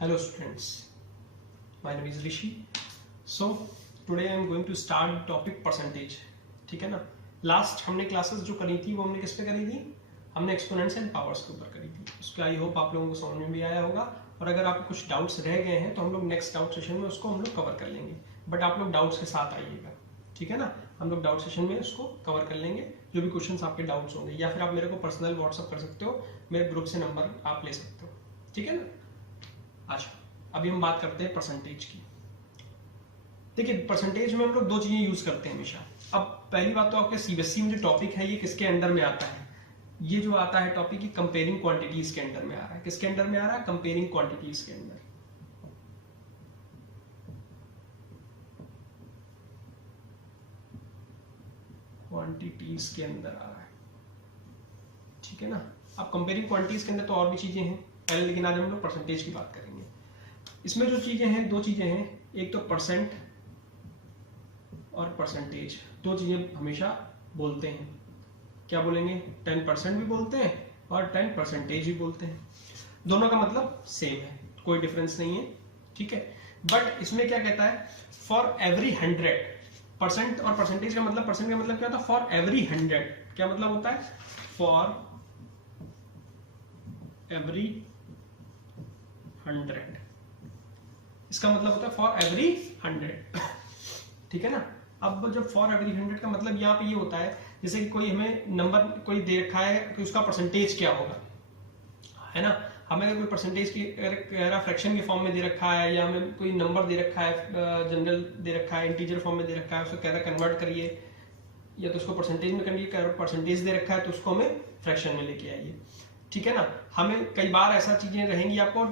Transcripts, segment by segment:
Hello students, my name is Rishi. So today I am going to start topic percentage. ठीक है ना। Last हमने classes जो करी थी वो हमने किस पे करी थी, हमने एक्सपोनेंट्स एंड पावर्स के ऊपर करी थी। उसका आई होप आप लोगों को समझ में भी आया होगा, और अगर आपको कुछ डाउट्स रह गए हैं तो हम लोग नेक्स्ट डाउट सेशन में उसको हम लोग कवर कर लेंगे। बट आप लोग डाउट्स के साथ आइएगा, ठीक है ना। हम लोग डाउट सेशन में उसको कवर कर लेंगे, जो भी क्वेश्चंस आपके डाउट्स होंगे, या फिर आप मेरे को पर्सनल व्हाट्सअप कर सकते हो, मेरे ग्रुप से नंबर आप ले सकते हो, ठीक है ना। अच्छा, अभी हम बात करते हैं परसेंटेज की। देखिए, परसेंटेज में हम लोग दो चीजें यूज करते हैं हमेशा। अब पहली बात तो आपके सीबीएसई में जो टॉपिक है ये किसके अंडर में आता है, ये जो आता है टॉपिक, ये कंपेयरिंग क्वांटिटीज के अंडर में आ रहा है। किसके अंडर में आ रहा है? कंपेयरिंग क्वांटिटीज के अंदर। क्वांटिटीज के अंदर आ रहा है, ठीक है ना। अब कंपेयरिंग क्वांटिटीज के अंदर तो और भी चीजें हैं पहले, लेकिन आज हम लोग परसेंटेज की बात करेंगे। इसमें जो चीजें हैं, दो चीजें हैं, एक तो परसेंट और परसेंटेज। दो चीजें हमेशा बोलते हैं। क्या बोलेंगे? 10% भी बोलते हैं और 10% भी बोलते हैं। दोनों का मतलब सेम है, कोई डिफरेंस नहीं है, ठीक है। बट इसमें क्या कहता है? For every 100%। और परसेंटेज का मतलब, परसेंट का मतलब क्या होता है? For every 100। क्या मतलब होता है? For every 100। इसका मतलब होता है फॉर एवरी 100, ठीक है ना। अब जब फॉर एवरी 100 का मतलब यहाँ पे ये होता है, जैसे कि कोई हमें नंबर कोई दे रखा है कि उसका परसेंटेज क्या होगा, है ना। हमें कोई परसेंटेज की फ्रैक्शन के फॉर्म में दे रखा है, या हमें कोई नंबर दे रखा है, जनरल दे रखा है, इंटीजर फॉर्म में दे रखा है, उसको कहता है कन्वर्ट करिए, या तो उसको परसेंटेज में करिए। परसेंटेज दे रखा है तो उसको हमें फ्रैक्शन में लेके आइए, ठीक है ना। हमें कई बार ऐसा चीजें रहेंगी, आपको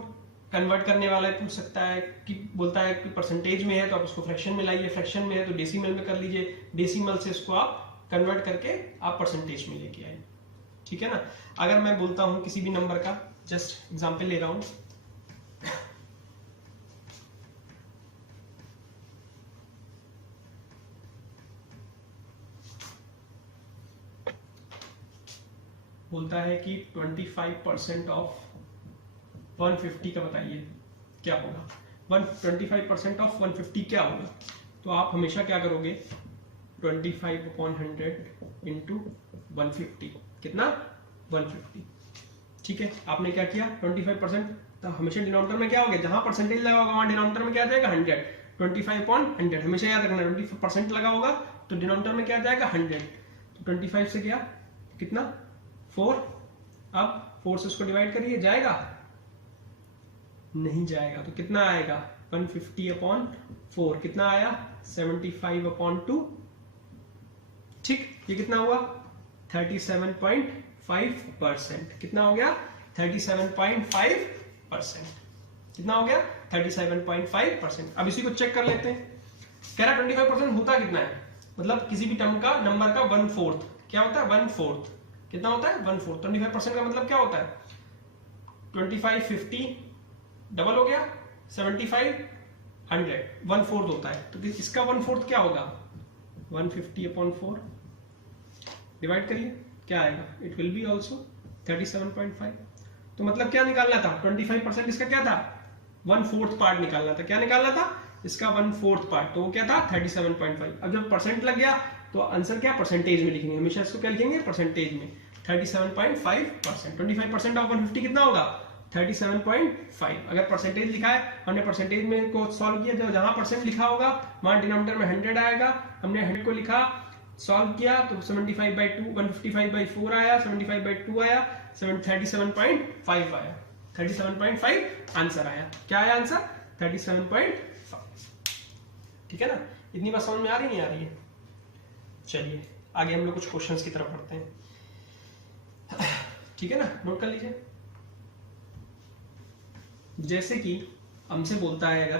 कन्वर्ट करने वाला पूछ सकता है कि बोलता है कि परसेंटेज में है तो आप उसको फ्रैक्शन में लाइए, फ्रैक्शन में है तो डेसिमल में कर लीजिए, डेसिमल से इसको आप कन्वर्ट करके आप परसेंटेज में लेके आए, ठीक है ना। अगर मैं बोलता हूं किसी भी नंबर का, जस्ट एग्जांपल ले रहा हूं, बोलता है कि 25% ऑफ 150 का बताइए क्या होगा। 25% ऑफ 150 क्या होगा? तो आप हमेशा क्या करोगे? 25/100 इंटू 150, कितना? 150, ठीक है। आपने क्या किया? 25%, तो हमेशा डिनोमिनेटर में क्या हो गया? जहां परसेंटेज लगा होगा वहां डिनोमिनेटर में क्या आ जाएगा? 100। 25/100 हमेशा याद रखना, 20% लगा होगा तो डिनोमिनेटर में क्या आ जाएगा? 100। तो 25 से क्या, कितना? 4। अब 4 से उसको डिवाइड करिए, जाएगा? नहीं जाएगा। तो कितना आएगा? 150/4 कितना आया? 75/2, ठीक। ये कितना हुआ? 37.5%। कितना हो गया? 37.5%। कितना हो गया? 37.5%। अब इसी को चेक कर लेते हैं। कह रहा 25% होता कितना है? मतलब किसी भी टर्म का, नंबर का 1/4 क्या होता है? 1/4 कितना होता है? 1/4। 25% का मतलब क्या होता है? 25 50 डबल हो गया, 75 100 1/4 होता है। तो इसका 1/4 क्या होगा? 150/4 डिवाइड करिए, क्या आएगा? It will be also 37.5। तो मतलब क्या निकालना था? 25% इसका क्या था? 1/4 पार्ट निकालना था। क्या निकालना था? इसका 1/4 पार्ट। तो वो क्या था? 37.5। अब जब परसेंट लग गया तो आंसर क्या? परसेंटेज में लिखेंगे, हमेशा इसको क्या लिखेंगे? परसेंटेज में। 37.5%। 25% ऑफ 150 कितना होगा? 37.5। अगर परसेंटेज लिखा है, हमने परसेंटेज में को सॉल्व किया, जब जहां परसेंट लिखा होगा वहां डिनोमिनेटर में 100 आएगा। हमने 100 को लिखा, सॉल्व किया तो 75/2 155/4 आया, 75/2 आया, 37.5 आया, 37.5 आंसर आया। क्या आया आंसर? 37.5, ठीक है ना। इतनी बात समझ में आ रही नहीं आ रही है? चलिए आगे हम लोग कुछ क्वेश्चंस की तरफ बढ़ते हैं, ठीक है ना। नोट कर लीजिए। जैसे कि हमसे बोलता है, अगर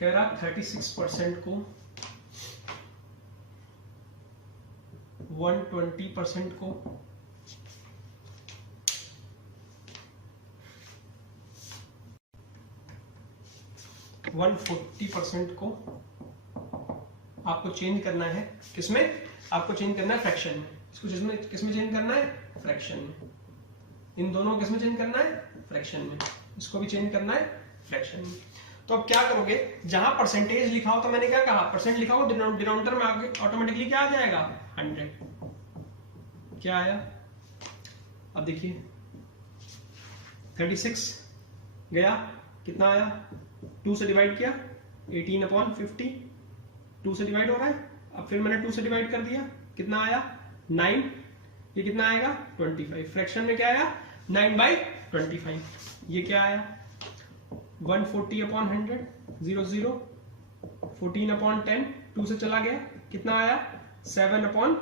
कह रहा 36% को 120% को 140% को आपको चेंज करना है किसमें, आपको चेंज करना है फ्रैक्शन में। इसको किसमें चेंज करना है, फ्रैक्शन में। इन दोनों को किसमें चेंज करना है, फ्रैक्शन में। इसको भी चेंज करना है फ्रैक्शन में। तो अब क्या करोगे, जहां परसेंटेज लिखा हो तो मैंने क्या कहा, परसेंट लिखा हो डिनोमिनेटर में आगे ऑटोमेटिकली क्या आ जाएगा, 100। क्या आया, अब देखिए 36 गया, कितना आया, 2 से डिवाइड किया, 18/50 2 से डिवाइड हो रहा है। अब फिर मैंने 2 से डिवाइड कर दिया, कितना आया 9। ये कितना आएगा 25। फ्रैक्शन में क्या आया 9/25। ये क्या आया 140/100 0 0 14/10 2 से चला गया, कितना आया 7/5।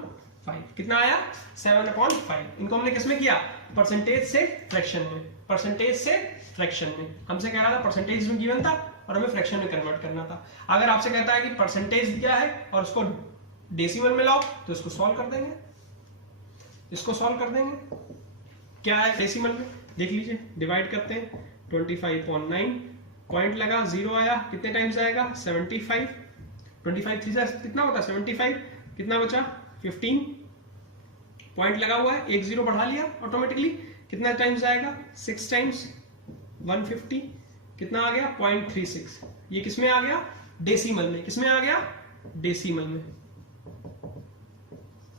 कितना आया 7/5। इनको हमने किसमें किया, परसेंटेज से फ्रैक्शन में, परसेंटेज से फ्रैक्शन में। हमसे कह रहा था परसेंटेज में गिवन था और हमें फ्रैक्शन में कन्वर्ट करना था। अगर आपसे कहता है कि परसेंटेज दिया है और उसको डेसिमल में लाओ तो इसको सॉल्व कर देंगे, इसको सॉल्व कर देंगे। क्या है डेसिमल में, देख लीजिए, डिवाइड करते हैं 25/9, पॉइंट लगा 0 आया, कितने टाइम्स आएगा 75। 25 3 से कितना होता है 75, कितना बचा 15, पॉइंट लगा हुआ है, 1 0 बढ़ा लिया ऑटोमेटिकली, कितना टाइम्स आएगा 6 टाइम्स 150, कितना आ गया 0.36। ये किसमें आ गया, डेसिमल में। किसमें आ गया, डेसिमल में।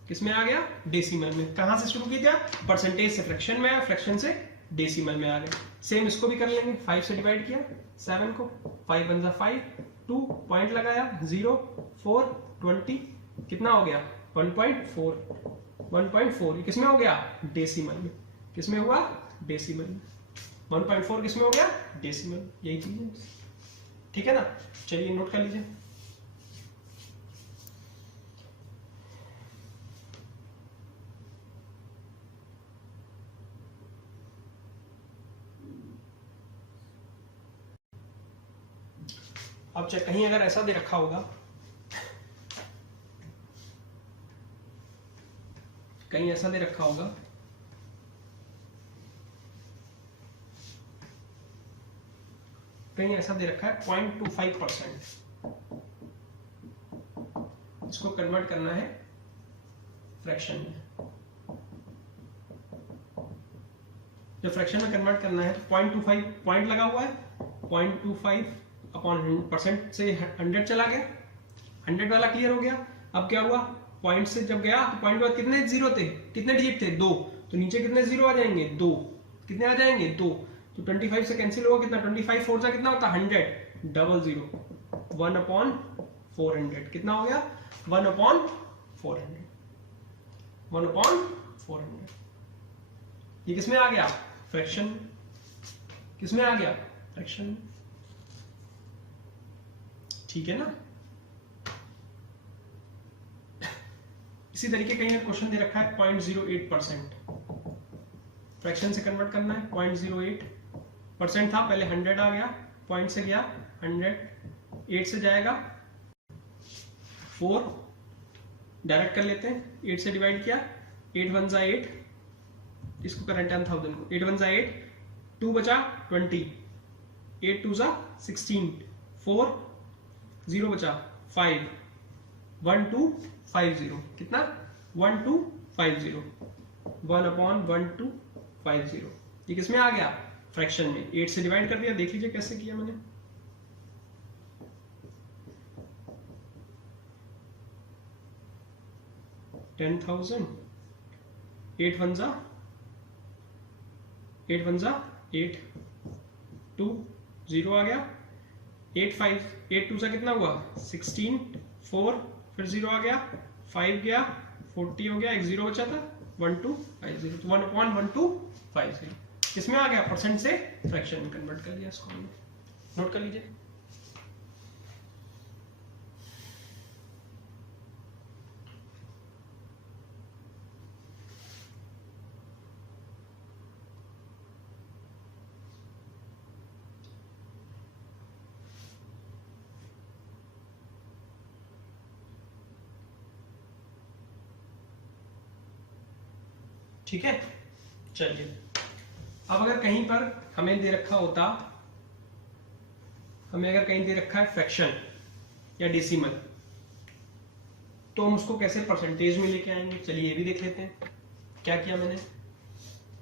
किसमें आ गया, डेसिमल में। कहां से शुरू किया, परसेंटेज से फ्रैक्शन में आया, फ्रैक्शन से डेसिमल में आ गया। सेम इसको भी कर लेंगे, 5 से डिवाइड किया 7 को, 5 1 5, 2 पॉइंट लगाया 0 4 20, कितना हो गया 1.4। 1.4 ये किसमें हो गया, डेसिमल में। किसमें हुआ, डेसिमल में। 1.4 किसमें हो गया, डेसिमल। यही चीज है, ठीक है ना। चलिए नोट कर लीजिए। अब चाहे कहीं अगर ऐसा दे रखा होगा, कहीं ऐसा दे रखा होगा कहीं ऐसा दे रखा है 0.25%, इसको कन्वर्ट करना है फ्रैक्शन में। जब फ्रैक्शन में कन्वर्ट करना है तो 0.25 पॉइंट लगा हुआ है, 0.25/100 से 100 चला गया, 100 वाला क्लियर हो गया। अब क्या हुआ, पॉइंट से जब गया तो पॉइंट के बाद कितने जीरो थे, कितने डिजिट थे 2, तो नीचे कितने जीरो आ जाएंगे 2, कितने आ जाएंगे 2, तो 25 से कैंसिल होगा, कितना 25 4 से कितना होता है 100, 00 1/400, कितना हो गया 1/400, 1/400। ये किसमें आ गया, फ्रैक्शन। किसमें आ गया, फ्रैक्शन। ठीक है ना। इसी तरीके कहीं क्वेश्चन दे रखा है 0.08%, फ्रैक्शन से कन्वर्ट करना है। 0.08% था पहले, 100 आ गया, पॉइंट से गया 100, 8 से जाएगा 4, डायरेक्ट कर लेते हैं, 8 से डिवाइड किया, 8 1 जा 8, इसको करें 10,000 को, 8 1 जा 8, 2 बचा 20, 8 2 जा 16, 4 0 बचा 5, 1250, कितना 1250, 1/1250। ये किसमें आ गया, फ्रैक्शन में। 8 से डिवाइड कर दिया, देख लीजिए कैसे किया मैंने। $10,000, 8 1 जा 8, 2 0 आ गया, 8 2 से कितना हुआ 16, 4 फिर 0 आ गया, 5 गया, 40 हो गया, एक 0 बचा था, 1250, 1/1250। किसमें आ गया, परसेंट से फ्रैक्शन में कन्वर्ट कर दिया। इसको नोट कर लीजिए। ठीक है, चलिए। अब अगर कहीं पर हमें दे रखा होता, हमें अगर कहीं दे रखा है फ्रैक्शन या डेसिमल, तो हम उसको कैसे परसेंटेज में लेके आएंगे, चलिए ये भी देख लेते हैं। क्या किया मैंने,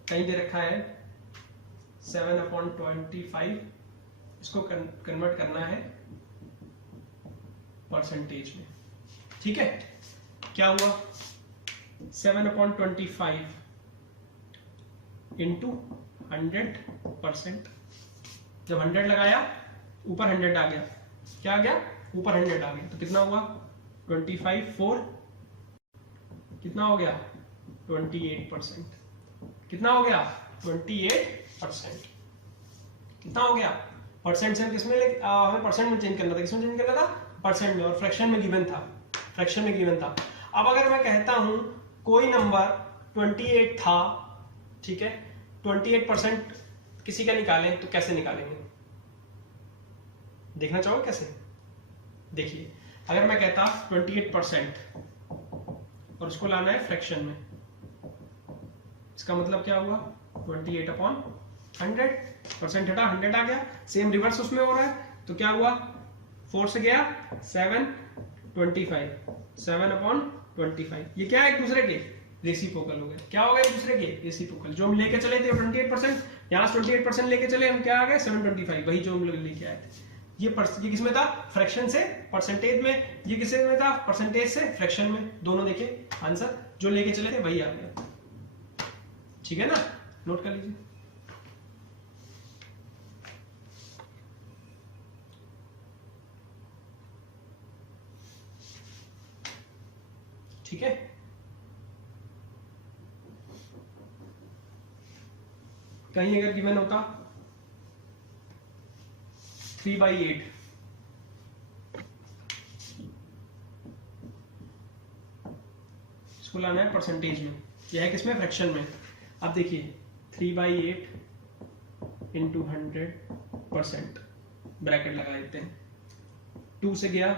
कहीं दे रखा है 7/25, इसको कन्वर्ट करना है परसेंटेज में। ठीक है, क्या हुआ 7/25 इंटू 100%। जब 100 लगाया ऊपर 100 आ गया, क्या आ गया, ऊपर 100 आ गया, तो कितना हुआ 25 4 कितना हो गया 28%। कितना हो गया 28%। कितना हो गया, परसेंट से हम किसमें हमें परसेंट में चेंज करना था, किसमें चेंज करना था, परसेंट में, और फ्रैक्शन में गिवन था, फ्रैक्शन में गिवन था। अब अगर मैं कहता हूं कोई नंबर 28 था, ठीक है, 28% किसी का निकालें, तो कैसे निकालेंगे, देखना चाहोगे कैसे? देखिए, अगर मैं कहता 28% और उसको लाना है फ्रैक्शन में, इसका मतलब क्या हुआ 28/100, परसेंट हटा 100 आ गया, सेम रिवर्स उसमें हो रहा है, तो क्या हुआ 4 से गया 7 25 7/25, ये क्या है एक दूसरे के रेसिप्रोकल हो गए। क्या हो गए एक दूसरे के रेसिप्रोकल, जो हम लेके चले थे 28%, यहाँ से 28% लेके चले हम, क्या आ गए 725, वही जो हम लोग लेके आए थे। ये किसमें था, फ्रैक्शन से परसेंटेज में, ये किसमें था, परसेंटेज से फ्रैक्शन में, दोनों देखे आंसर जो लेके चले थे वही आ गया। ठीक है ना, नोट कर लीजिए। ठीक है, कहीं अगर गिवन होता 3/8, इसको लाना है परसेंटेज में, यह है किसमें, फ्रैक्शन में। अब देखिए 3/8 इंटू 100%, ब्रैकेट लगा देते हैं, 2 से गया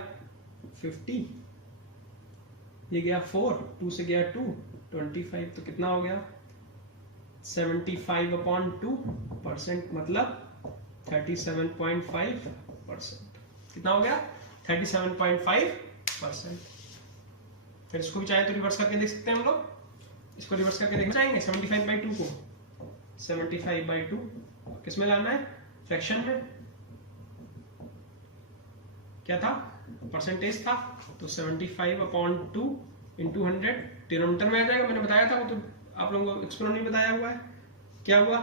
50, ये गया 4, 2 से गया 2 25, तो कितना हो गया 75/2%, मतलब 37.5%। कितना हो गया 37.5%। फिर इसको भी चाहे तो रिवर्स करके देख सकते हैं हम लोग, इसको रिवर्स करके देखना चाहेंगे 75/2 को, 75/2 किसमें लाना है, फ्रैक्शन में, क्या था, परसेंटेज था, तो 75/2 इंटू 100 डिनोमिनेटर में आ जाएगा, मैंने बताया था वो, तो आप लोगों को एक्सपोनेंट में बताया हुआ है। क्या हुआ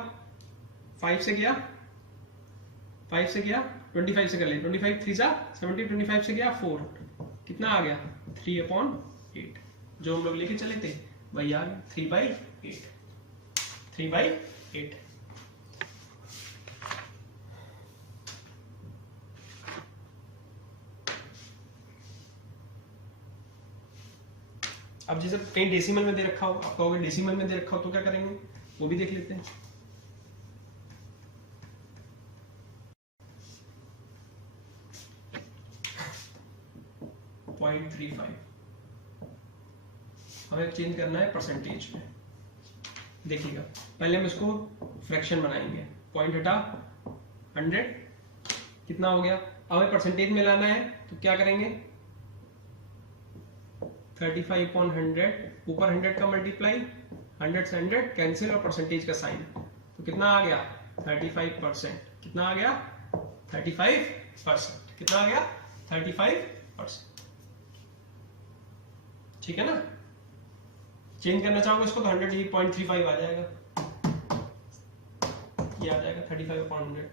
5 से गया 25 से कर ले, 25 3 जा 70, 25 से गया 4, कितना आ गया 3/8, जो हम लोग लेके चले थे वही आ गया 3/8। अब जैसे कहीं डेसिमल में दे रखा हो, आप कहोगे डेसिमल में दे रखा हो तो क्या करेंगे, वो भी देख लेते हैं। हमें चेंज करना है परसेंटेज में। देखिएगा पहले हम इसको फ्रैक्शन बनाएंगे, पॉइंट हटा 100, कितना हो गया, अब हमें परसेंटेज में लाना है, तो क्या करेंगे 35/100, ऊपर 100 का मल्टीप्लाई, 100 से 100 कैंसिल और परसेंटेज का साइन, तो कितना आ गया 35%। कितना आ गया 35%, कितना आ गया 35%। ठीक है ना, चेंज करना चाहोगे इसको तो 100.35 आ जाएगा, ये आ जाएगा 35/100।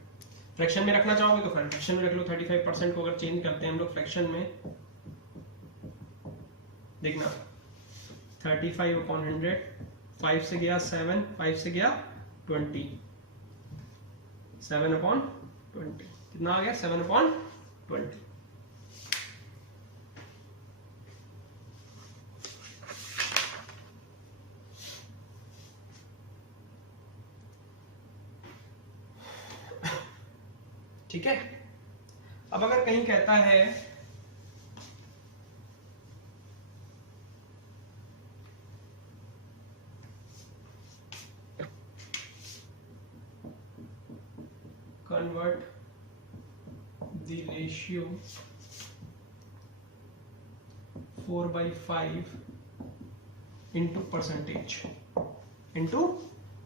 फ्रैक्शन में रखना चाहोगे तो फ्रैक्शन में रख लो, 35% को अगर चेंज करते हैं हम लोग फ्रैक्शन में, देखना 35/100, 5 से गया 7, 5 से गया 20, 7/20, कितना आ गया 7/20। ठीक है, अब अगर कहीं कहता है convert the ratio 4/5 into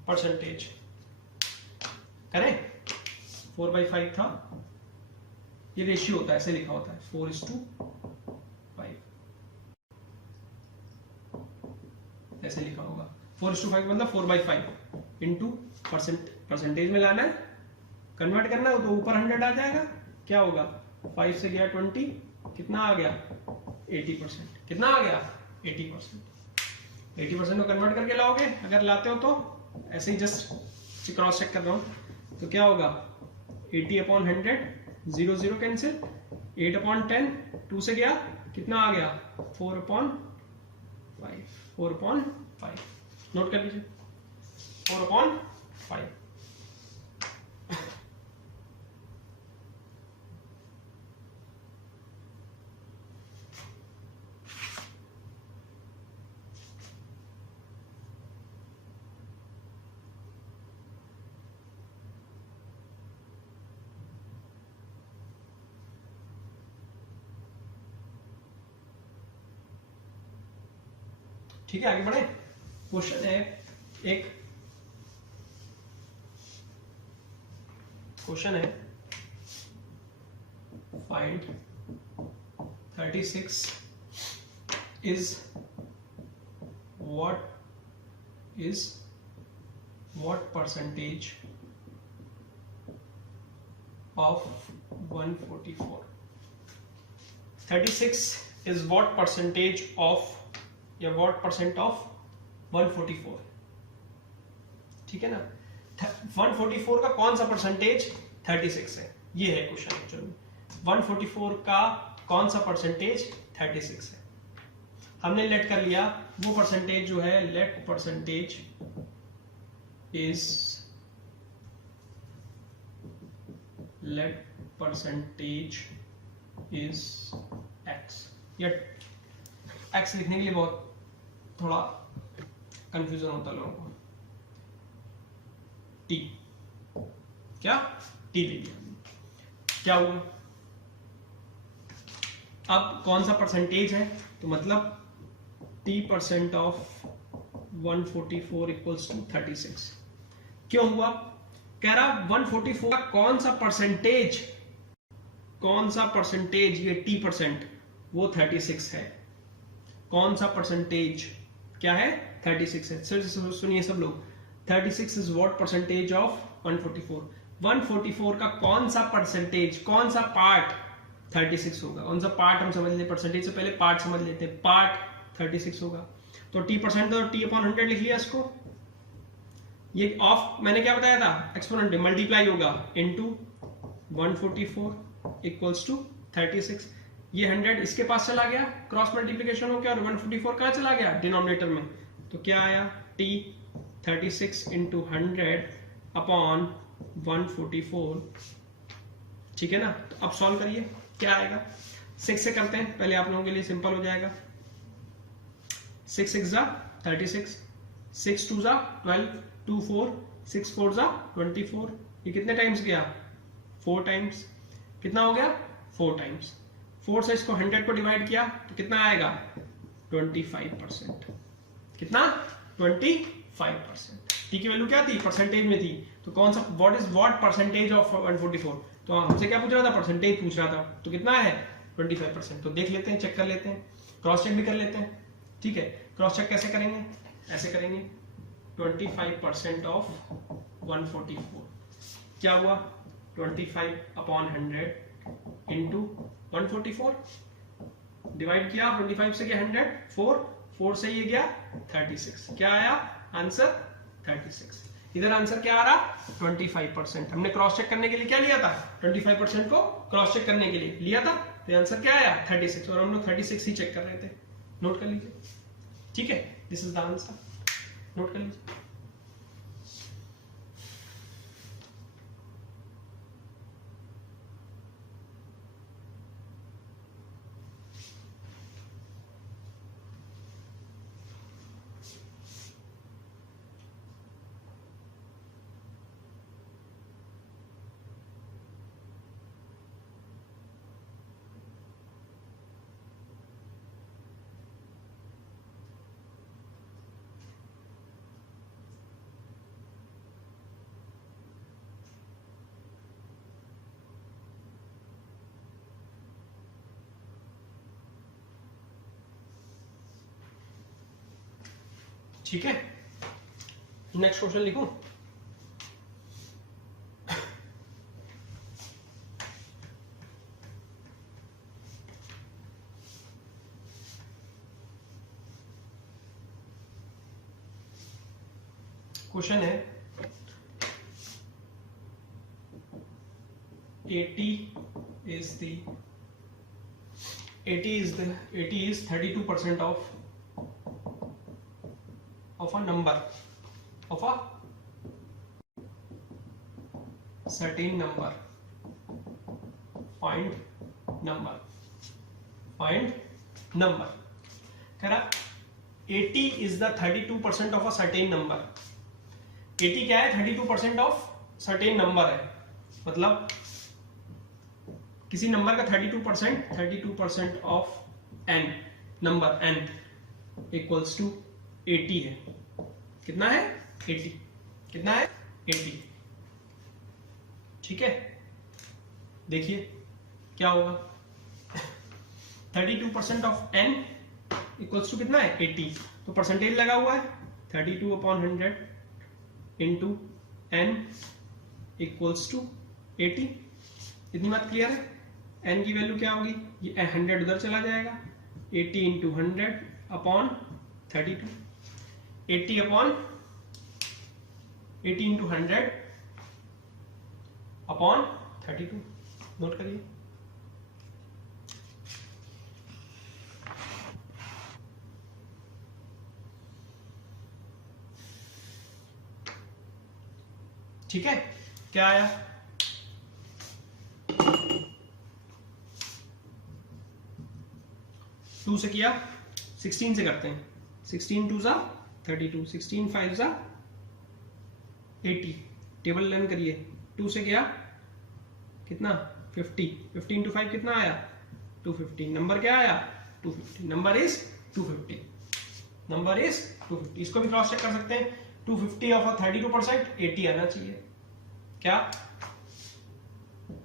percentage करें। 4/5 था, ये रेशियो होता है, ऐसे लिखा होता है 4:5, ऐसे लिखा होगा 4:5 मतलब 4/5 इंटू परसेंटेज में लाना है, कन्वर्ट करना है तो ऊपर 100 आ जाएगा, क्या होगा 5 से गया 20, कितना आ गया 80%, कितना आ गया 80%। 80% को कन्वर्ट करके लाओगे, अगर लाते हो तो ऐसे ही जस्ट क्रॉस चेक कर रहा हूं, तो क्या होगा 80/100, 0 0 कैंसिल, 8/10, 2 से गया कितना आ गया 4/5, नोट कर लीजिए 4/5। ठीक है, आगे बढ़े। क्वेश्चन है एक, क्वेश्चन है find 36 is what percentage of 144। 36 is what percentage of या what percent of 144, ठीक है ना। 144 का कौन सा परसेंटेज 36 है, ये है क्वेश्चन एक्चुअली। 144 का कौन सा परसेंटेज 36 है, हमने लेट कर लिया वो परसेंटेज जो है, लेट परसेंटेज इज x, या x लिखने के लिए बहुत थोड़ा कंफ्यूजन होता है लोगों को, t, क्या t ले लिया, क्या हुआ, अब कौन सा परसेंटेज है, तो मतलब t% ऑफ 144 इक्वल्स टू 36। क्यों हुआ, कह रहा 144 का कौन सा परसेंटेज, ये t% वो 36 है, कौन सा परसेंटेज क्या है 36 है। सुनिए सब लोग, 36 इज व्हाट परसेंटेज ऑफ 144। 144 का कौन सा परसेंटेज, कौन सा पार्ट 36 होगा, कौन सा पार्ट हम समझ लेते, परसेंटेज से पहले पार्ट समझ लेते हैं, पार्ट 36 होगा। तो t% तो t/100 लिख लिया इसको, ये ऑफ मैंने क्या बताया था, एक्सपोनेंट मल्टीप्लाई होगा इनटू 144 इक्वल्स टू 36। ये 100 इसके पास चला गया, क्रॉस मल्टीप्लिकेशन हो गया, और 144 कहाँ चला गया डिनोमिनेटर में, तो क्या आया t 36 इंटू 100/144, ठीक है ना। तो अब सॉल्व करिए, क्या आएगा, 6 से करते हैं पहले, आप लोगों के लिए सिंपल हो जाएगा। 6 6 जा 36, 6 2 जा 12, 2 4, 6 4 जा 24, ये कितने टाइम्स गया 4 टाइम्स, कितना हो गया 4 टाइम्स। 4 से इसको 100 को डिवाइड किया तो कितना आएगा 25%, कितना 25%। टी की वैल्यू क्या थी, परसेंटेज में थी, तो कौन सा व्हाट परसेंटेज ऑफ 144, तो हमसे क्या पूछ रहा था, परसेंटेज पूछ रहा था, तो कितना है 25%। तो देख लेते हैं, चेक कर लेते हैं, क्रॉस चेक भी कर लेते हैं, ठीक है। क्रॉस चेक कैसे करेंगे, ऐसे करेंगे, 25% ऑफ 144 क्या हुआ 25/100 इंटू 144, डिवाइड किया 25 से गया 100, 4 से ये गया 36, क्या आया आंसर 36। इधर आंसर क्या आ रहा 25%। हमने क्रॉस चेक करने के लिए क्या लिया था, 25% को क्रॉस चेक करने के लिए लिया था, तो आंसर क्या आया 36, और हम लोग 36 ही चेक कर रहे थे। नोट कर लीजिए, ठीक है, this is the answer, note कर लीजिए। ठीक है, नेक्स्ट क्वेश्चन लिखूं। क्वेश्चन है 80 is 32% of a number, of a certain number. Find number. कह रहा 80 is the 32% of a certain number. 80 क्या है? 32% ऑफ सर्टेन नंबर है, मतलब किसी नंबर का 32% of n, number n equals to 80 है। कितना है? 80। कितना है? 80। ठीक है, देखिए क्या होगा। 32% ऑफ n इक्वल्स टू कितना है? 80। तो परसेंटेज लगा हुआ है 32/100 इंटू n इक्वल्स टू 80। इतनी बात क्लियर है? n की वैल्यू क्या होगी? ये 100 उधर चला जाएगा, 80 into 100 upon 32। 80 into 100 upon 32। Note करिए। ठीक है, क्या आया? टू से किया, 16 से करते हैं। 16 2 सा 32, 16 5 सा 80। टेबल रन करिए। 2 से किया कितना? 50। 50 इंटू 5 कितना आया? 250। नंबर क्या आया? 250। Number is 250। Number is 250। इसको भी क्रॉस चेक कर सकते हैं। 250 ऑफ 32%, 80 आना चाहिए। क्या?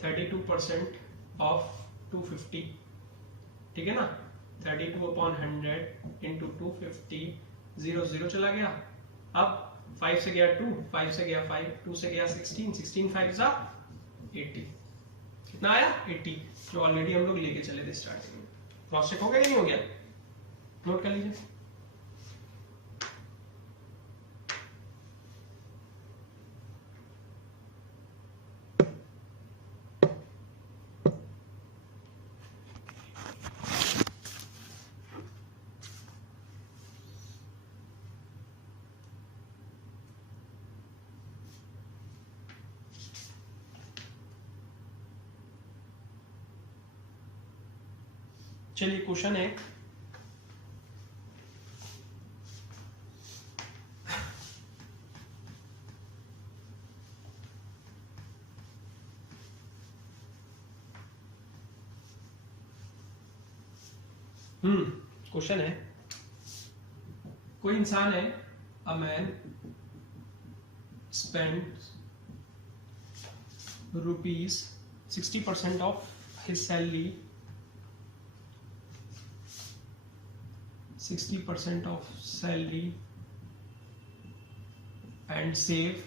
32% ऑफ 250, ठीक है ना? 32/100 इंटू 250, 0 0 चला गया। अब 5 से गया 2, 5 से गया 5, 2 से गया 16, 16 5 सा 80। कितना आया? 80, जो ऑलरेडी हम लोग लेके चले थे स्टार्टिंग में। क्रॉस चेक हो गया या नहीं हो गया? नोट कर लीजिए। चलिए क्वेश्चन है क्वेश्चन है, कोई इंसान है, a man spend ₹60% of his salary, 60% of salary and save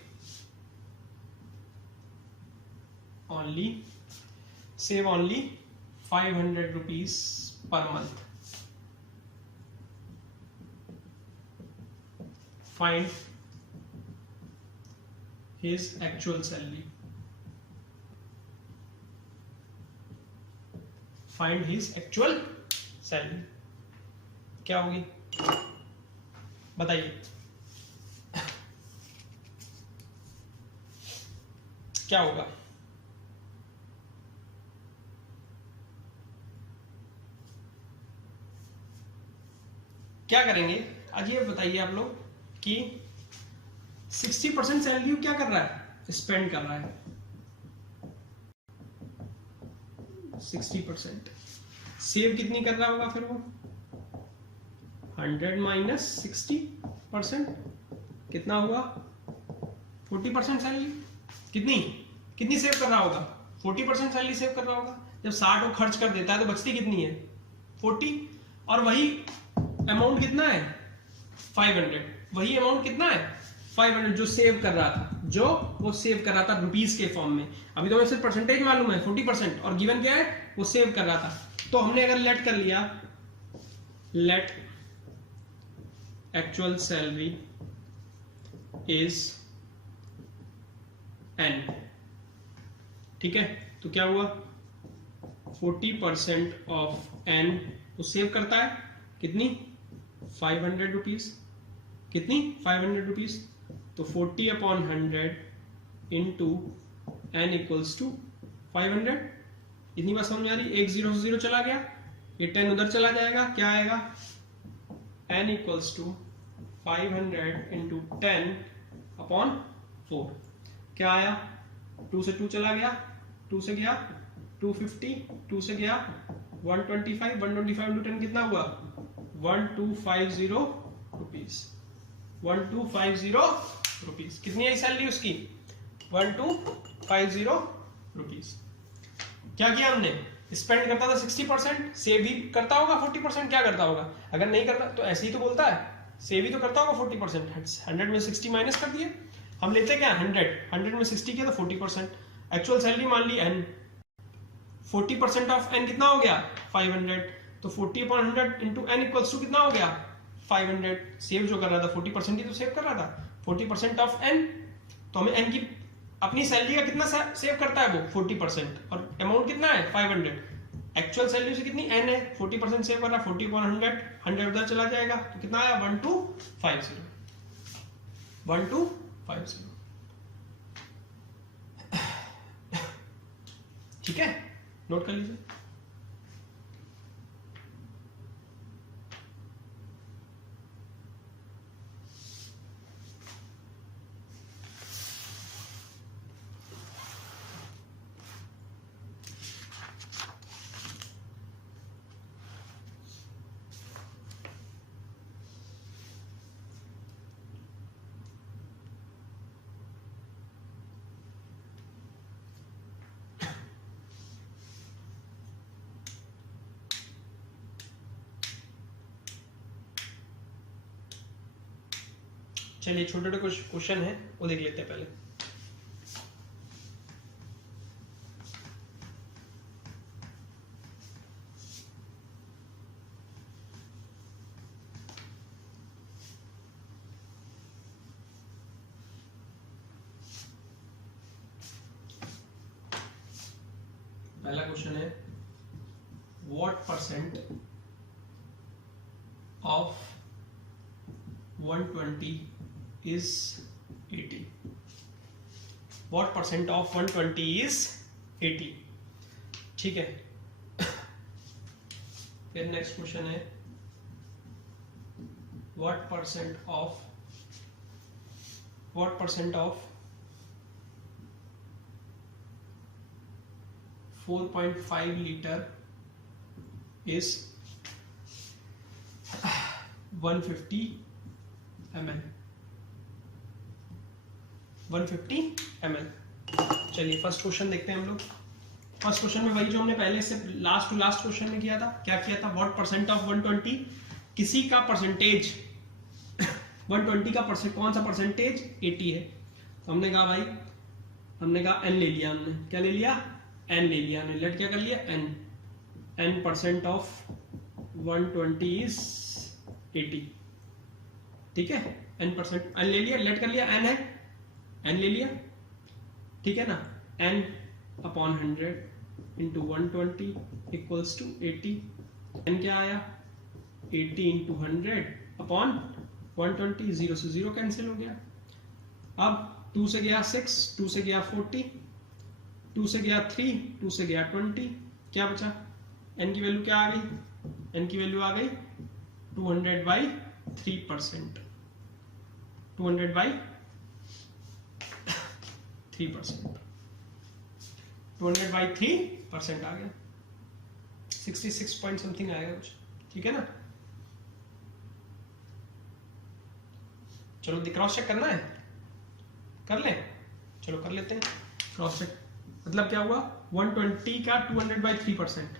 only 500 rupees per month. Find his actual salary. Find his actual salary. क्या होगी? बताइए क्या होगा? क्या करेंगे आज ये बताइए आप लोग कि 60% सैलरी क्या कर रहा है? स्पेंड कर रहा है। 60% सेव कितनी कर रहा होगा फिर वो? 100 माइनस 60% कितना हुआ? 40% सैलरी। कितनी सेव कर रहा होगा? 40% सैलरी सेव कर रहा होगा। जब 60 वो खर्च कर देता है तो बचती कितनी है? 40। और वही अमाउंट कितना है? 500। वही अमाउंट कितना है 500 जो सेव कर रहा था, जो वो सेव कर रहा था रुपीस के फॉर्म में। अभी तो हमें सिर्फ परसेंटेज मालूम है 40% और गिवन क्या है वो सेव कर रहा था। तो हमने अगर लेट कर लिया let actual salary is n, ठीक है, तो क्या हुआ 40% ऑफ n वो सेव करता है कितनी 500 रुपीज, कितनी 500 रुपीज, तो 40/100 इंटू n इक्वल्स टू 500। इतनी बात समझ आ रही, एक 0 से 0 चला गया, ये 10 उधर चला जाएगा, क्या आएगा n इक्वल्स टू 500 इंटू 10/4, क्या आया 2 से 2 चला गया, 2 से गया 250, 2 से गया 125, 125 इंटू 10 कितना हुआ 1250 रुपीज, 1250 रुपीज। कितनी आई सैलरी उसकी 1250 रुपीज। क्या किया हमने, स्पेंड करता था 60%, सेव भी करता होगा 40%, क्या करता होगा, अगर नहीं करता तो ऐसे ही तो बोलता है, सेव ही तो करता होगा 40%, 100 में 60 माइनस कर दिए, हम लेते क्या 100 में 60 किया तो 40%, एक्चुअल सैलरी मान ली n, 40% ऑफ n कितना हो गया 500, तो 40/100 इंटू n इक्वल्स टू कितना हो गया 500, सेव जो कर रहा था 40% ही तो सेव कर रहा था, 40% ऑफ n, तो हमें n की अपनी सैलरी का कितना सेव करता है वो 40%, और अमाउंट कितना है 500, एक्चुअल सैलरी से कितनी n है 40% सेव कर रहा है, 40/100, 100 उधर चला जाएगा तो कितना आया 1250, 1250, ठीक है, नोट कर लीजिए। चलिए छोटे छोटे कुछ क्वेश्चन है वो देख लेते हैं पहले। पहला क्वेश्चन है what percent of 120 is 80, what percent of 120 is 80, ठीक है। फिर नेक्स्ट क्वेश्चन है what percent of 4.5 liter is 150 ml, 150 ml। चलिए फर्स्ट क्वेश्चन देखते हैं हम लोग। फर्स्ट क्वेश्चन में वही जो हमने पहले से लास्ट टू लास्ट क्वेश्चन में किया था, क्या किया था, व्हाट परसेंट ऑफ 120, किसी का परसेंटेज 120 का परसेंट कौन सा परसेंटेज 80 है, तो हमने कहा भाई, हमने कहा n ले लिया, हमने क्या ले लिया n ले लिया, हमने लेट क्या कर लिया n परसेंट ऑफ 120 इज 80, ठीक है, n% n ले लिया, लेट कर लिया, n है n ले लिया, ठीक है ना, n/100 into 120 equals to 80, n क्या आया 80 इंटू 100/120, 0 से 0 कैंसिल हो गया। अब 2 से गया 6, 2 से गया 40, 2 से गया 3, 2 से गया 20, क्या बचा, n की वैल्यू क्या आ गई, n की वैल्यू आ गई 200/3%, 200/3%, 200/3% आ गया, 66 पॉइंट समथिंग आएगा कुछ, ठीक है ना। चलो क्रॉस चेक करना है, कर ले, चलो कर लेते हैं क्रॉस चेक। मतलब क्या हुआ 120 का 200/3%,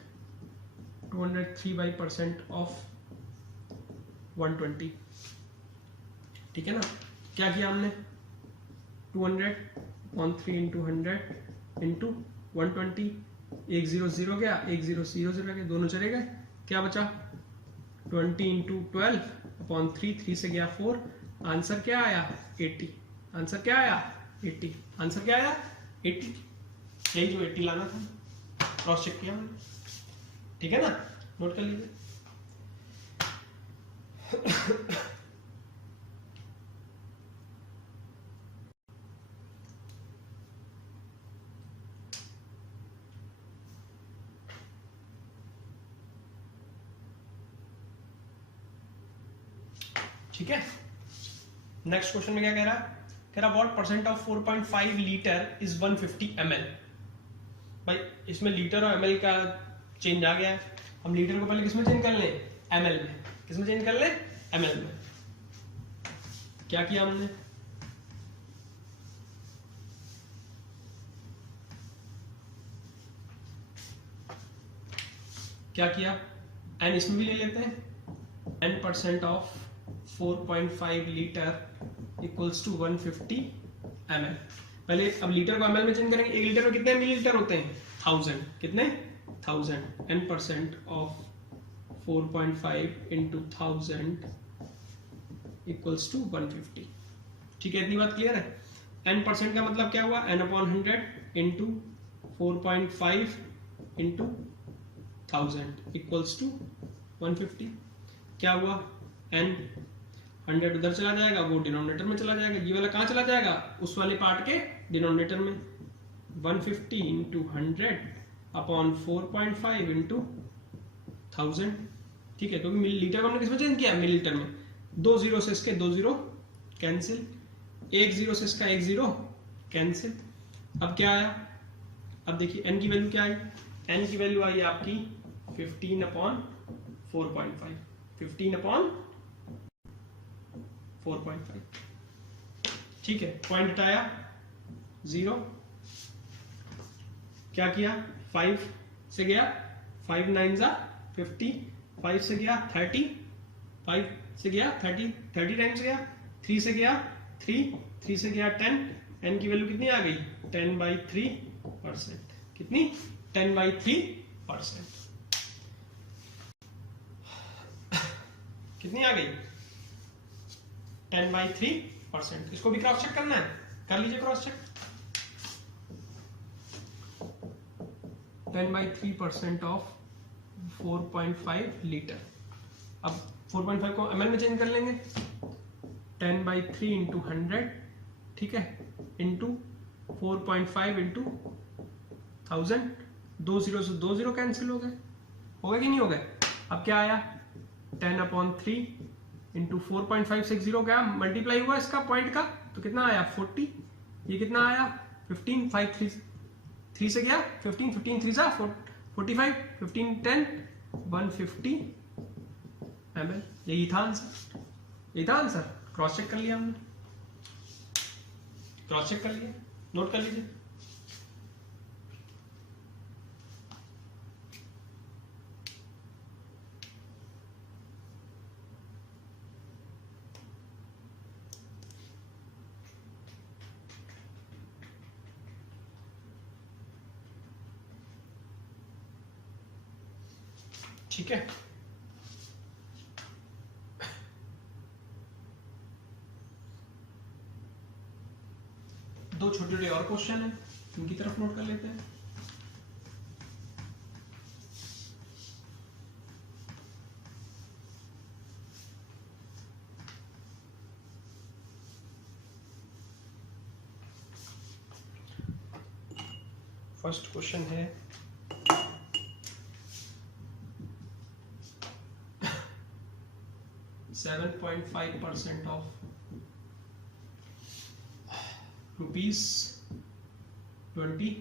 203% ऑफ 120, ठीक है ना। क्या किया हमने, 200/3 इंटू 100 इंटू 120, 1 0 0 गया, 1 0 0 0 गया, दोनों चले गए, क्या बचा 20 इंटू 12/3, 3 से गया 4, आंसर क्या आया 80, आंसर क्या आया 80, आंसर क्या आया 80, यही जो 80 लाना था, क्रॉस चेक किया मैंने, ठीक है ना, नोट कर लीजिए। ठीक है, नेक्स्ट क्वेश्चन में क्या कह रहा what percent of 4.5 litre is 150 ml। भाई इसमें लीटर और ml का चेंज आ गया है, हम लीटर को पहले किसमें चेंज कर लें, ml में, किसमें चेंज कर लें, ml में। क्या किया हमने, क्या किया, n इसमें भी ले लेते हैं, n% of 4.5 litre equals to 150 ml। पहले अब लीटर को ml में चेंज करेंगे, एक लीटर में कितने मिलीलीटर होते हैं 1000, कितने 1000, n% of 4.5 into 1000 equals to 150। ठीक है, इतनी बात क्लियर है। n% का मतलब क्या हुआ, n/100 into 4.5 into 1000 equals to 150। क्या हुआ, n 100 उधर चला जाएगा, वो डिनोमिनेटर में चला जाएगा, ये वाला कहाँ चला जाएगा, उस वाले पार्ट के डिनोमिनेटर में। 150 इंटू 100/4.5 इंटू 1000। ठीक है, क्योंकि मिलीलीटर को हमने किसमें चेंज किया, मिलीलीटर में। 2 0 से इसके 2 0 कैंसिल, 1 0 से इसका 1 0 कैंसिल। अब क्या आया, अब देखिए n की वैल्यू क्या आई, n की वैल्यू आई आपकी 15/4.5, 15/4.5। ठीक है, पॉइंट हटाया 0, क्या किया 5 से गया, 5 9 जा 50, 5 से गया 30, 5 से गया 30, 30 टाइम्स गया, 3 से गया 3, 3 से गया 10, n की वैल्यू कितनी आ गई 10/3%, कितनी 10/3%, कितनी आ गई 10/3%। इसको भी क्रॉस चेक करना है, कर लीजिए क्रॉस चेक। 10/3% of 4.5 litre. अब 4.5 को ml में चेंज कर लेंगे, 10/3 इंटू 100, ठीक है, इंटू 4.5 इंटू 1000, 2 0 से 2 0 कैंसिल हो गए, हो गए कि नहीं हो गए। अब क्या आया 10/3 इंटू 4.5 से 0 गया, मल्टीप्लाई हुआ इसका पॉइंट का, तो कितना आया 40, ये कितना आया 15, 5 3 से गया 15, 15 3 जा 45, 15 10 150 ml। यही था आंसर, यही था आंसर। क्रॉस चेक कर लिया हमने, क्रॉस चेक कर लिया, नोट कर लीजिए। ठीक है, दो छोटे छोटे और क्वेश्चन हैं, इनकी तरफ नोट कर लेते हैं। फर्स्ट क्वेश्चन है 7.5% ऑफ ₹2500,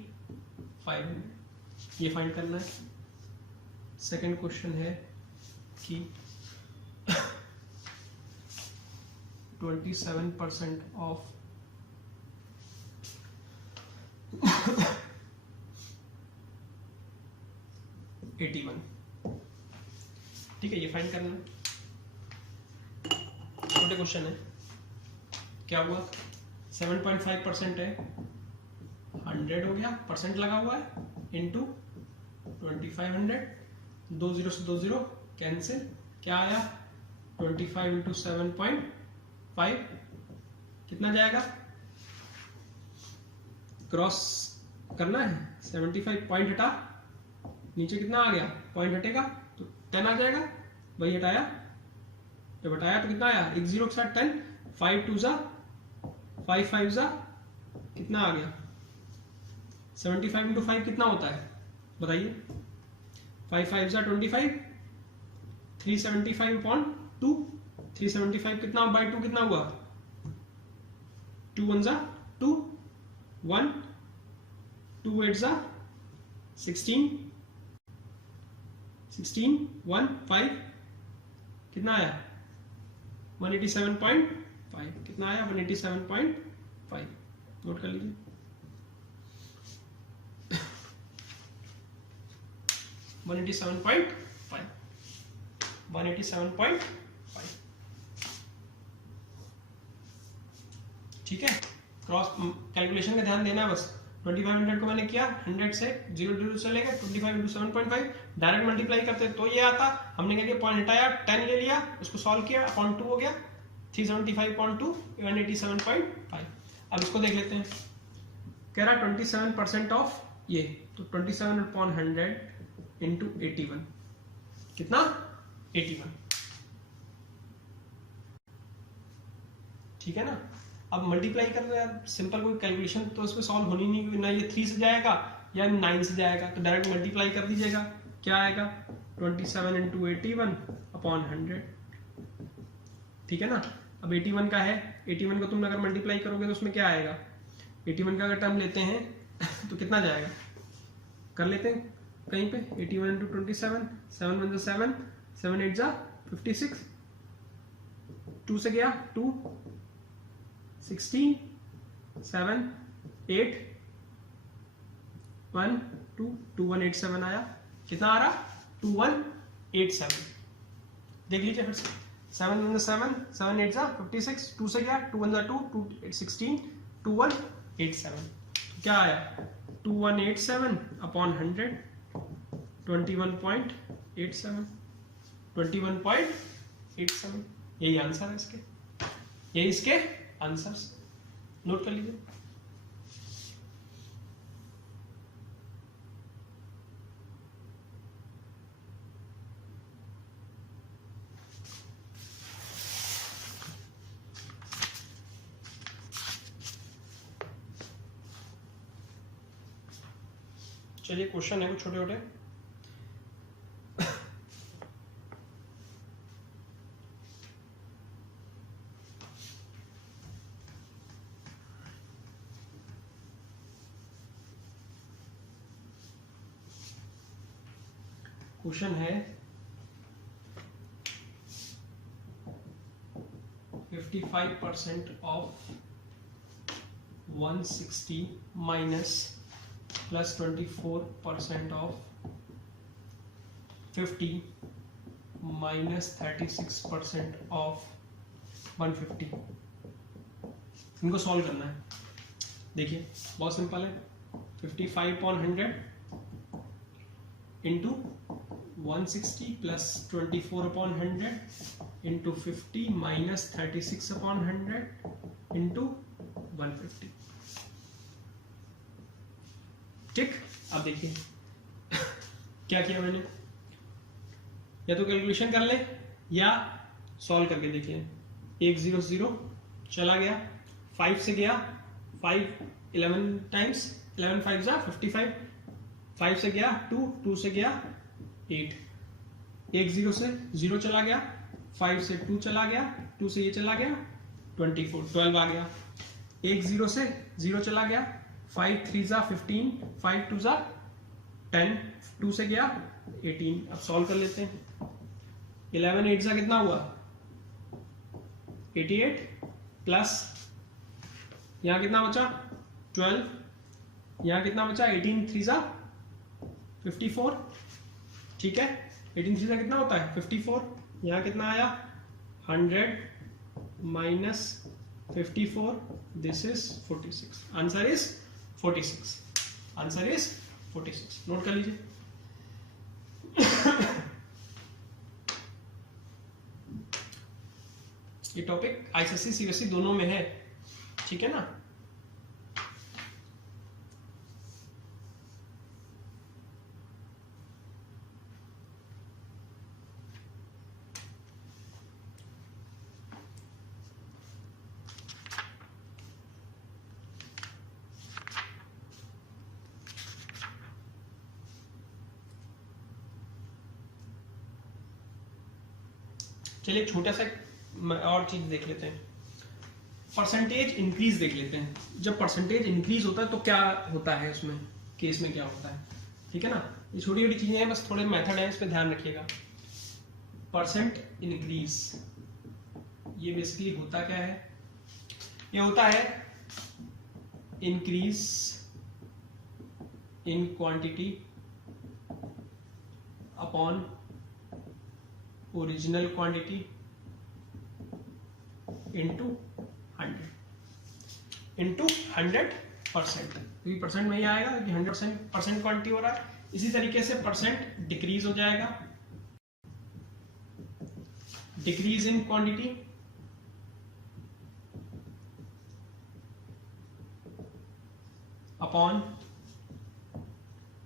ये फाइंड करना है। सेकंड क्वेश्चन है कि 27% ऑफ 81। ठीक है, ये फाइंड करना है, छोटे क्वेश्चन है। क्या हुआ 7.5% है, 100 हो गया, परसेंट लगा हुआ है, इंटू 2500, 2 0 से 2 0 कैंसिल, क्या आया 25 इंटू 7.5 कितना जाएगा, क्रॉस करना है 75 पॉइंट हटा, नीचे कितना आ गया, पॉइंट हटेगा तो 10 आ जाएगा, वही हटाया, जब हटाया तो कितना आया, एक 0 के साथ 10, 5 2 जा 5 5 जा कितना आ गया 75 इंटू 5 कितना होता है बताइए, 5 5 जा 25, 375 अपॉन 2, 375 कितना बाई 2 कितना हुआ, 2 1 जा 2, 1 2 8 जा 16, 16 1 5 कितना आया 187.5, कितना आया 187.5, नोट कर लीजिए। वन 187.5 ठीक है। क्रॉस कैलकुलेशन का ध्यान देना है बस। 2500 को मैंने किया 100 से 0 0 चलेगा 25 इंटू 7.5 डायरेक्ट मल्टीप्लाई करते तो ये आता, हमने क्या किया पॉइंट हटाया 10 ले लिया, उसको सॉल्व किया अपॉन 2 हो गया 375.2 187.5। अब इसको देख लेते हैं, कह रहा 27% ऑफ ये, तो 27 अपॉन 100 इंटू 81 कितना 81, ठीक है ना। अब मल्टीप्लाई कर रहे हैं, सिंपल कोई कैलकुलेशन तो इसमें सॉल्व होनी नहीं, ना ये 3 से जाएगा या 9 से जाएगा, तो डायरेक्ट मल्टीप्लाई कर दीजिएगा, क्या आएगा 27 इंटू 81 अपॉन 100, ठीक है ना। अब 81 का है, 81 को तुम अगर मल्टीप्लाई करोगे तो उसमें क्या आएगा, 81 का अगर टर्म लेते हैं तो कितना जाएगा, कर लेते हैं कहीं पे 81 इंटू 27, 7 1 7, 7 8 56, 2 से गया 2, 16, 7 8 1 2 2187 आया, कितना आ रहा 2187, देख लीजिए फिर से 7 1 7, 7 8 56, 2 से गया 2 1 2, 2 16, 2187, तो क्या आया 2187 अपॉन 100 21.87, 21.87, यही आंसर है इसके, यही इसके आंसर्स, नोट कर लीजिए। चलिए क्वेश्चन है कुछ छोटे छोटे। क्वेश्चन है 55% of 160 minus plus 24% of 50 minus 36% of 150, इनको सॉल्व करना है। देखिए बहुत सिंपल है, 55 upon 100 into 160 plus 24 upon 100 into 50 minus 36 upon 100 into 150, ठीक। अब देखिए क्या किया मैंने, या तो कैलकुलेशन कर ले या सॉल्व करके देखिए। 1 0 0 चला गया, 5 से गया 5 11 टाइम्स, 11 5 जा 55, 5 से गया 2, 2 से गया 8, 1 0 से 0 चला गया, 5 से 2 चला गया, 2 से ये चला गया 24, 12 आ गया, 1 0 से 0 चला गया, 5 3 जा 15, 5 2 जा 10, 2 से गया 18। अब सॉल्व कर लेते हैं, 11 8 जा कितना हुआ 88 प्लस यहाँ कितना बचा 12, यहाँ कितना बचा 18 3 जा 54, ठीक है। 18 3 जा कितना होता है 54, यहाँ कितना आया 100 minus 54, this is 46. Answer is 46. Answer is 46. Note कर लीजिए. ये टॉपिक आईसीएसई सीबीएसई दोनों में है, ठीक है ना. चलिए छोटा सा और चीज देख लेते हैं. परसेंटेज इंक्रीज देख लेते हैं. जब परसेंटेज इंक्रीज होता है तो क्या होता है उसमें, केस में क्या होता है, ठीक है ना. ये छोटी छोटी चीजें हैं, बस थोड़े मेथड है, इस पे ध्यान रखिएगा. परसेंट इंक्रीज, ये बेसिकली होता क्या है, ये होता है increase in quantity upon original quantity into 100%. क्योंकि परसेंट में ही आएगा कि 100% क्वांटिटी हो रहा है. इसी तरीके से परसेंट डिक्रीज हो जाएगा, decrease in quantity upon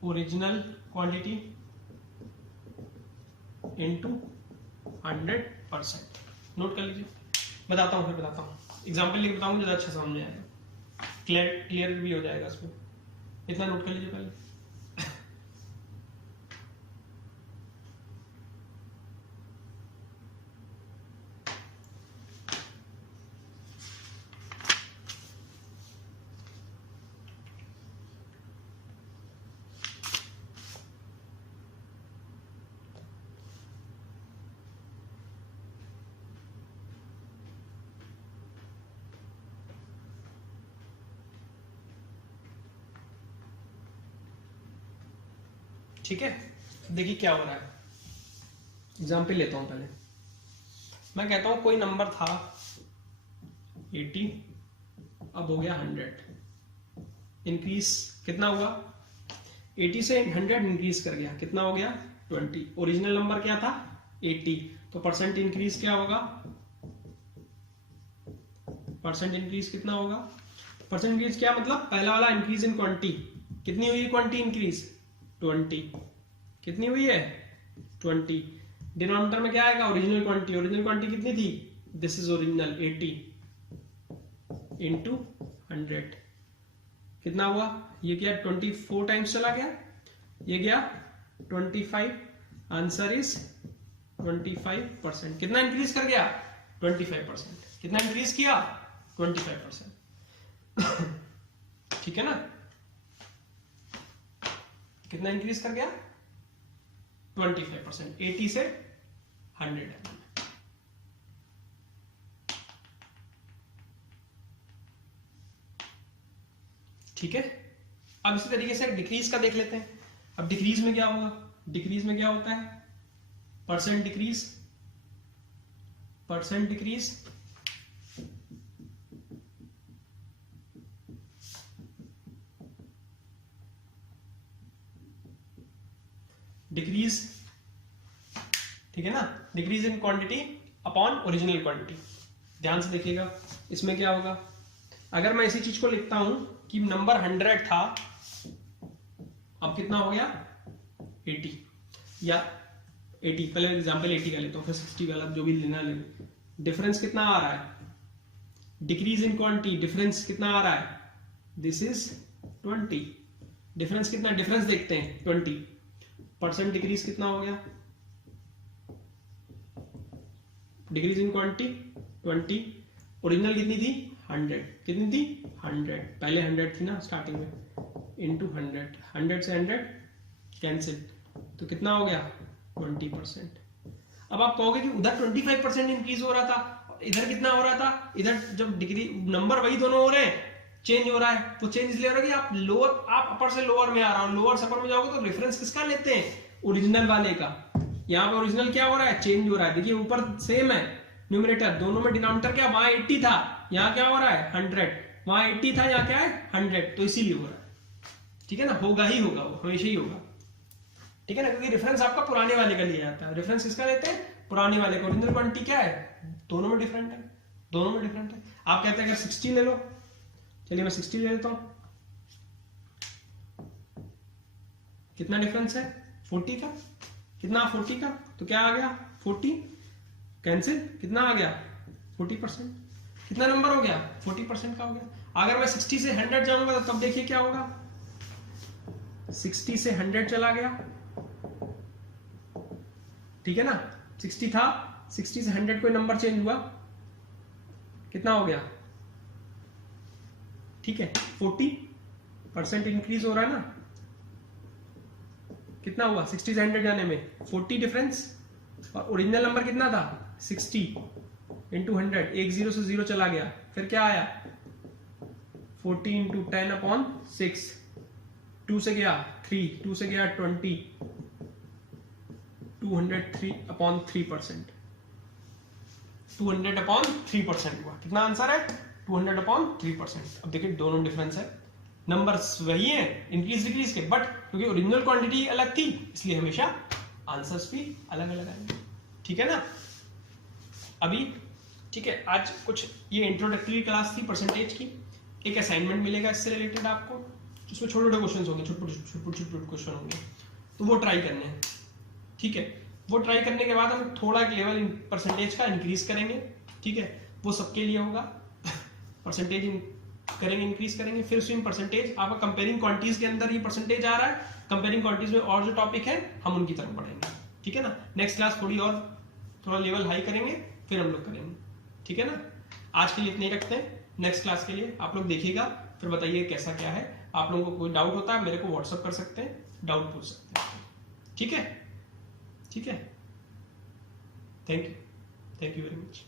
original quantity into 100%. Note कर लीजिए. बताता हूँ, फिर बताता हूँ, एग्जाम्पल लेके बताऊंगा, ज़्यादा अच्छा समझ में आएगा, क्लियर भी हो जाएगा इसमें. इतना नोट कर लीजिए पहले. ठीक है, देखिए क्या हो रहा है. एग्जाम्पल लेता हूं पहले. मैं कहता हूं कोई नंबर था 80, अब हो गया 100. इंक्रीज कितना हुआ, 80 से 100 इंक्रीज कर गया, कितना हो गया 20. ओरिजिनल नंबर क्या था 80, तो परसेंट इंक्रीज क्या होगा, परसेंट इंक्रीज कितना होगा. परसेंट इंक्रीज क्या मतलब, पहला वाला इंक्रीज इन क्वांटिटी, कितनी हुई क्वांटिटी इंक्रीज 20. कितनी हुई है 20. डिनोमिनेटर में क्या आएगा, ओरिजिनल क्वांटिटी. ओरिजिनल क्वांटिटी कितनी थी, दिस इज ओरिजिनल 80 इंटू 100. कितना हुआ, ये क्या 24 टाइम्स चला गया, ये गया 25. Answer is 25%. कितना इंक्रीज कर गया 25%. कितना इंक्रीज किया 25%. ठीक है ना. कितना इंक्रीज कर गया 25%. 80 से 100. ठीक है. अब इसी तरीके से डिक्रीज का देख लेते हैं. अब डिक्रीज में क्या होगा, डिक्रीज में क्या होता है, percent decrease, percent decrease decrease, ठीक है ना. Decrease in quantity upon original quantity. ध्यान से देखिएगा इसमें क्या होगा. अगर मैं इसी चीज को लिखता हूं कि नंबर 100 था, अब कितना हो गया 80, या 80, पहले एग्जांपल 80 का लेता हूं, फिर 60 वाला जो भी लेना ले. डिफरेंस कितना आ रहा है, डिक्रीज इन क्वांटिटी, डिफरेंस कितना आ रहा है, दिस इज 20. डिफरेंस कितना, डिफरेंस देखते हैं 20. परसेंट डिक्रीज कितना हो गया, डिक्रीज इन क्वांटिटी 20. ओरिजिनल कितनी थी 100, कितनी थी 100, पहले 100 थी ना स्टार्टिंग में, इंटू 100. 100 से 100 कैंसिल, तो कितना हो गया 20%. अब आप कहोगे कि उधर 25% इंक्रीज हो रहा था, इधर कितना हो रहा था, इधर जब डिग्री नंबर वही दोनों हो रहे हैं, चेंज हो रहा है, तो चेंज इसलिए हो रहा है कि आप लोअर, आप अपर से लोअर में आ रहा हो, लोअर से अपर में जाओगे तो रेफरेंस किसका लेते हैं, ओरिजिनल वाले का. यहाँ पे ओरिजिनल क्या हो रहा है, चेंज हो रहा है. देखिए ऊपर सेम है, न्यूमरेटर, दोनों में डिनोमिनेटर क्या, वहां 80 था, यहाँ क्या हो रहा है 100, वहां 80 था, यहाँ क्या है 100, तो इसीलिए हो रहा है। ठीक है ना, होगा ही होगा, वो हमेशा ही होगा। ठीक है ना, क्योंकि रेफरेंस आपका पुराने वाले का लिया जाता है। रेफरेंस किसका लेते हैं, पुराने वाले का। ओरिजिनल क्वांटिटी क्या है, दोनों में डिफरेंट है, दोनों में डिफरेंट है। आप कहते हैं अगर 60 ले लो, चलिए मैं 60 ले लेता हूं, कितना डिफरेंस है 40 का, कितना 40 का, तो क्या आ गया 40 कैंसिल, कितना आ गया 40%, कितना नंबर हो गया 40% का हो गया। अगर मैं 60 से 100 जाऊंगा तो तब देखिए क्या होगा, 60 से 100 चला गया, ठीक है ना, 60 था, 60 से 100 कोई नंबर चेंज हुआ, कितना हो गया, ठीक है 40% इंक्रीज हो रहा है ना, कितना हुआ 60 से 100 जाने में 40 डिफरेंस, और ओरिजिनल नंबर कितना था 60 इंटू 100, एक जीरो से जीरो चला गया, फिर क्या आया 40 इंटू 10/6, 2 से गया 3, 2 से गया 20, 203/3%, 200/3% हुआ। कितना आंसर है 200/3%। अब देखिए दोनों डिफरेंस है, नंबर्स वही है इंक्रीज डिक्रीज के, बट क्योंकि ओरिजिनल क्वांटिटी अलग थी इसलिए हमेशा आंसर्स भी अलग अलग आएंगे। ठीक है ना, अभी ठीक है, आज कुछ ये इंट्रोडक्टरी क्लास थी परसेंटेज की। एक असाइनमेंट मिलेगा इससे रिलेटेड आपको, जिसमें छोटे छोटे क्वेश्चन होंगे, छोटे क्वेश्चन होंगे, तो वो ट्राई करने हैं। ठीक है, वो ट्राई करने के बाद हम थोड़ा एक लेवल परसेंटेज का इंक्रीज करेंगे। ठीक है, वो सबके लिए होगा, परसेंटेज करेंगे, इंक्रीज करेंगे। फिर स्विंग परसेंटेज आपका कंपेयरिंग क्वांटिटीज के अंदर ही परसेंटेज आ रहा है, कंपेयरिंग क्वांटिटीज में और जो टॉपिक है हम उनकी तरफ बढ़ेंगे। ठीक है ना, नेक्स्ट क्लास थोड़ा लेवल हाई करेंगे, फिर हम लोग करेंगे। ठीक है ना, आज के लिए इतने ही रखते हैं, नेक्स्ट क्लास के लिए आप लोग देखिएगा, फिर बताइए कैसा क्या है। आप लोगों को कोई डाउट होता है मेरे को व्हाट्सअप कर सकते हैं, डाउट पूछ सकते हैं। ठीक है, ठीक है, थैंक यू वेरी मच।